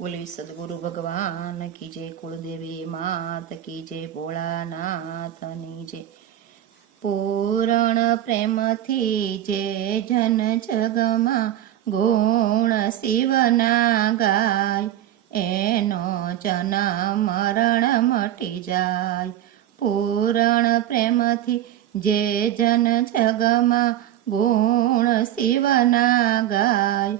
બોલી સદગુરુ ભગવાન કી જય, કુળદેવી માત કી જય, ભોળાનાથની જય। પૂરણ પ્રેમથી જે જન જગમાં ગુણ શિવના ગાય, એનો જન્મ મરણ મટી જાય। પૂરણ પ્રેમથી જે જન જગમાં ગુણ શિવના ગાય,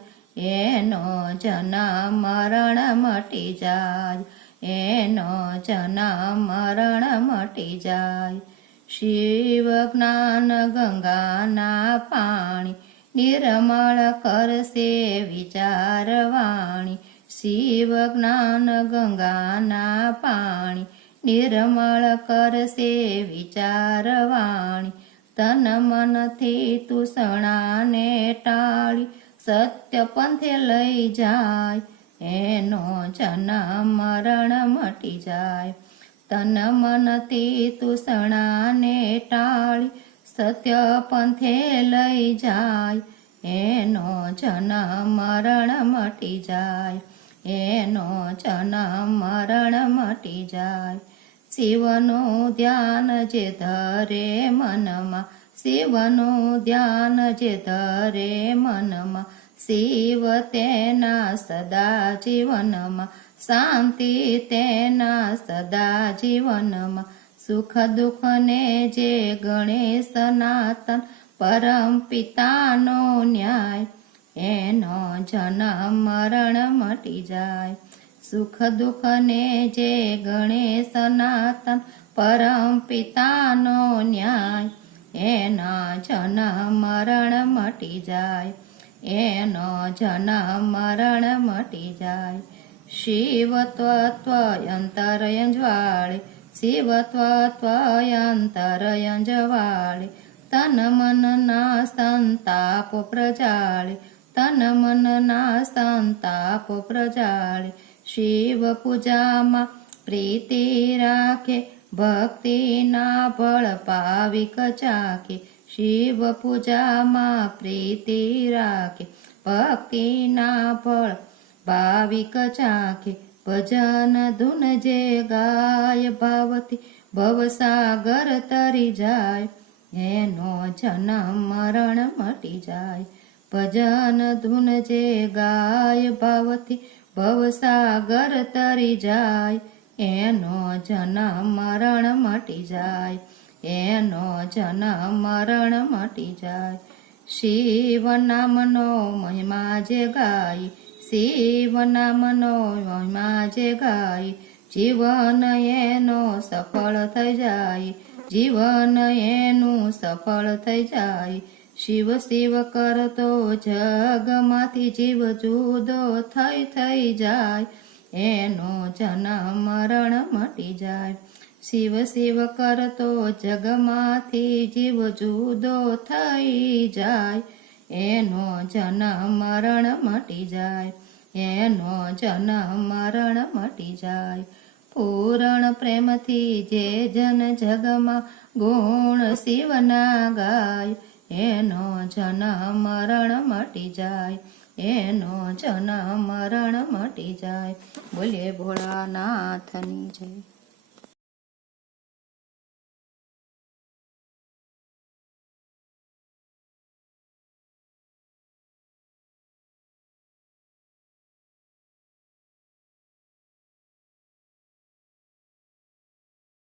એનો જન્મ મરણ મટી જાય, એનો જન્મ મરણ મટી જાય। શિવ જ્ઞાન ગંગાના પાણી, નિર્મળ કરશે વિચારવાણી। શિવ જ્ઞાન ગંગાના પાણી, નિર્મળ કરશે વિચારવાણી। તન મનથી તૃષ્ણાને ટાળી, સત્ય પંથે લઈ જાય, એનો જન્મ મરણ મટી જાય। તન મનથી તૃષ્ણાને ટાળી, સત્ય પંથે લઈ જાય, એનો જન્મ મરણ મટી જાય, એનો જન્મ મરણ મટી જાય। શિવનું ધ્યાન જે ધરે મનમાં, શિવનું ધ્યાન જે ધરે મનમાં, શિવ તેના સદા જીવનમાં, શાંતિ તેના સદા જીવનમાં। સુખ દુઃખને જે ગણે સનાતન, પરમ પિતાનો ન્યાય, એનો જન્મ મરણ મટી જાય। સુખ દુઃખને જે ગણે સનાતન, પરમ પિતાનો ન્યાય, એના જન્મ મરણ મટી જાય, એનો જન્મ મરણ મટી જાય। શિવ તત્વ અંતરય જ્વાળે, શિવ તત્વ અંતરય જ્વાળે, તન મનના સંતાપ પ્રજાળે, તન મનના સંતાપ પ્રજાળે। શિવ પૂજામાં પ્રીતિ રાખે, ભક્તિના ફળ ભાવિક ચાખે। શિવ પૂજામાં પ્રીતિ રાખે, ભક્તિના ફળ ભાવિક ચાખે। ભજન ધૂન જે ગાય ભાવથી, ભવસાગર તરી જાય, એનો જન્મ મરણ મટી જાય। ભજન ધૂન જે ગાય ભાવથી, ભવસાગર તરી જાય, એનો જન્મ મરણ મટી જાય, એનો જન્મ મરણ મટી જાય। શિવ નામનો મહિમા જે ગાય, શિવ નામનો મહિમા જે ગાય, જીવન એનો સફળ થઈ જાય, જીવન એનું સફળ થઈ જાય। શિવ શિવ કરતો જગમાંથી જીવ જુદો થઈ જાય, એનો જન્મ મરણ મટી જાય। શિવ શિવ કરતો જગમાંથી જીવ જુદો થઈ જાય, એનો જન્મ મરણ મટી જાય, એનો જન્મ મરણ મટી જાય। પૂરણ પ્રેમથી જે જન જગમાં ગુણ શિવના ગાય, એનો જન્મ મરણ મટી જાય, એનો જન્મ મરણ મટી જાય। બોલે ભોળાનાથની જય।